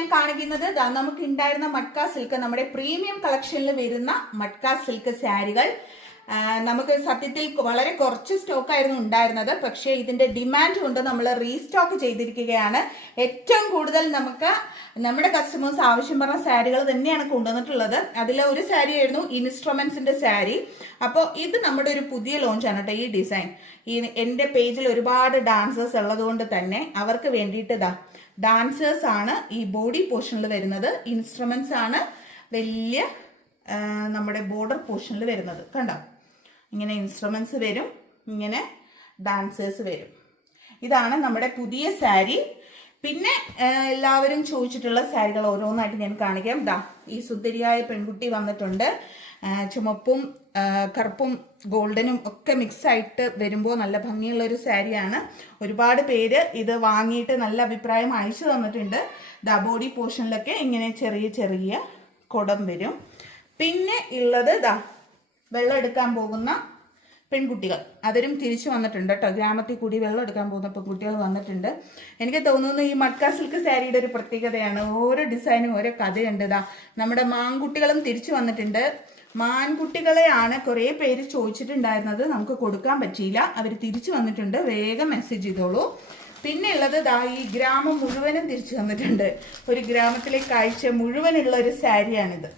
ഞാൻ കാണിക്കുന്നത് നമുക്ക് ഉണ്ടായിരുന്ന മട്ക സിൽക്ക്, നമ്മുടെ പ്രീമിയം കളക്ഷനിൽ വരുന്ന മട്ക സിൽക്ക് സാരികൾ. നമുക്ക് സത്യത്തിൽ വളരെ കുറച്ച് സ്റ്റോക്ക് ആയിരുന്നു ഉണ്ടായിരുന്നത്. പക്ഷേ ഇതിന്റെ ഡിമാൻഡ് കൊണ്ട് നമ്മൾ റീസ്റ്റോക്ക് ചെയ്തിരിക്കുകയാണ്. ഏറ്റവും കൂടുതൽ നമുക്ക് നമ്മുടെ കസ്റ്റമേഴ്സ് ആവശ്യം പറഞ്ഞ സാരികൾ തന്നെയാണ് കൊണ്ടുവന്നിട്ടുള്ളത്. അതിൽ ഒരു സാരി ആയിരുന്നു ഇൻസ്ട്രുമെന്റ്സിന്റെ സാരി. അപ്പോൾ ഇത് നമ്മുടെ ഒരു പുതിയ ലോഞ്ചാണ് കേട്ടോ. ഈ ഡിസൈൻ എൻ്റെ പേജിൽ ഒരുപാട് ഡാൻസേഴ്സ് ഉള്ളത് കൊണ്ട് തന്നെ അവർക്ക് വേണ്ടിയിട്ട് ഡാൻസേഴ്സ് ആണ് ഈ ബോഡി പോർഷനിൽ വരുന്നത്. ഇൻസ്ട്രുമെന്റ്സ് ആണ് വലിയ നമ്മുടെ ബോർഡർ പോർഷനിൽ വരുന്നത്. കണ്ടോ, ഇങ്ങനെ ഇൻസ്ട്രുമെന്റ്സ് വരും, ഇങ്ങനെ ഡാൻസേഴ്സ് വരും. ഇതാണ് നമ്മുടെ പുതിയ സാരി. പിന്നെ എല്ലാവരും ചോദിച്ചിട്ടുള്ള സാരികൾ ഓരോന്നായിട്ട് ഞാൻ കാണിക്കാം. ഈ സുന്ദരിയായ പെൺകുട്ടി വന്നിട്ടുണ്ട്. ചുമപ്പും കറുപ്പും ഗോൾഡനും ഒക്കെ മിക്സ് ആയിട്ട് വരുമ്പോൾ നല്ല ഭംഗിയുള്ള ഒരു സാരിയാണ്. ഒരുപാട് പേര് ഇത് വാങ്ങിയിട്ട് നല്ല അഭിപ്രായം അയച്ചു തന്നിട്ടുണ്ട്. ബോഡി പോർഷനിലൊക്കെ ഇങ്ങനെ ചെറിയ ചെറിയ കുടം വരും. പിന്നെ ഉള്ളത് വെള്ളം എടുക്കാൻ പോകുന്ന പെൺകുട്ടികൾ, അവരും തിരിച്ചു വന്നിട്ടുണ്ട് കേട്ടോ. ഗ്രാമത്തിൽ കൂടി വെള്ളം എടുക്കാൻ പോകുന്ന പെൺകുട്ടികൾ വന്നിട്ടുണ്ട്. എനിക്ക് തോന്നുന്നു ഈ മട്ക സിൽക്ക് സാരിയുടെ ഒരു പ്രത്യേകതയാണ്. ഓരോ ഡിസൈനും ഓരോ കഥയുണ്ട്. നമ്മുടെ മാൻകുട്ടികളും തിരിച്ചു വന്നിട്ടുണ്ട്. മാൻകുട്ടികളെയാണ് കുറേ പേര് ചോദിച്ചിട്ടുണ്ടായിരുന്നത്, നമുക്ക് കൊടുക്കാൻ പറ്റിയില്ല. അവർ തിരിച്ചു വന്നിട്ടുണ്ട്, വേഗം മെസ്സേജ് ചെയ്തോളൂ. പിന്നെ ഉള്ളത് ഈ ഗ്രാമം മുഴുവനും തിരിച്ചു വന്നിട്ടുണ്ട്. ഒരു ഗ്രാമത്തിലെ കാഴ്ച മുഴുവനുള്ള ഒരു സാരിയാണിത്.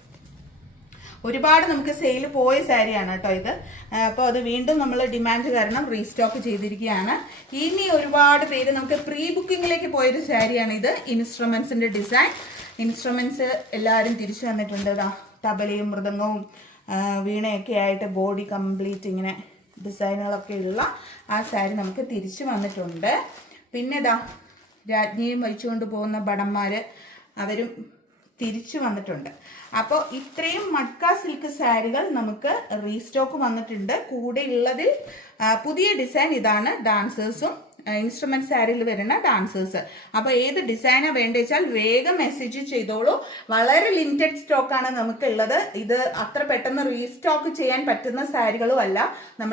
ഒരുപാട് നമുക്ക് സെയിൽ പോയ സാരിയാണ് കേട്ടോ ഇത്. അപ്പോൾ അത് വീണ്ടും നമ്മൾ ഡിമാൻഡ് കാരണം റീസ്റ്റോക്ക് ചെയ്തിരിക്കുകയാണ്. ഇനി ഒരുപാട് പേര് നമുക്ക് പ്രീ ബുക്കിങ്ങിലേക്ക് പോയൊരു സാരിയാണ് ഇത്. ഇൻസ്ട്രുമെന്റ്സിന്റെ ഡിസൈൻ, ഇൻസ്ട്രുമെന്റ്സ് എല്ലാവരും തിരിച്ചു വന്നിട്ടുണ്ട്. തബലയും മൃദംഗവും വീണയൊക്കെ ആയിട്ട് ബോഡി കംപ്ലീറ്റ് ഇങ്ങനെ ഡിസൈനുകളൊക്കെ ഉള്ള ആ സാരി നമുക്ക് തിരിച്ചു വന്നിട്ടുണ്ട്. പിന്നെ രാജ്ഞിയും വഹിച്ചുകൊണ്ട് പോകുന്ന ഭടന്മാർ അവരും തിരിച്ചു വന്നിട്ടുണ്ട്. അപ്പോൾ ഇത്രയും മട്ക സിൽക്ക് സാരികൾ നമുക്ക് റീസ്റ്റോക്ക് വന്നിട്ടുണ്ട്. കൂടെ ഉള്ളതിൽ പുതിയ ഡിസൈൻ ഇതാണ്. ഡാൻസേഴ്സും ഇൻസ്ട്രുമെന്റ് സാരിയിൽ വരുന്ന ഡാൻസേഴ്സ്. അപ്പോൾ ഏത് ഡിസൈനാണ് വേണ്ടത് വെച്ചാൽ വേഗം മെസ്സേജ് ചെയ്തോളൂ. വളരെ ലിമിറ്റഡ് സ്റ്റോക്കാണ് നമുക്കുള്ളത്. ഇത് അത്ര പെട്ടെന്ന് റീസ്റ്റോക്ക് ചെയ്യാൻ പറ്റുന്ന സാരികളും അല്ല. നമ്മുടെ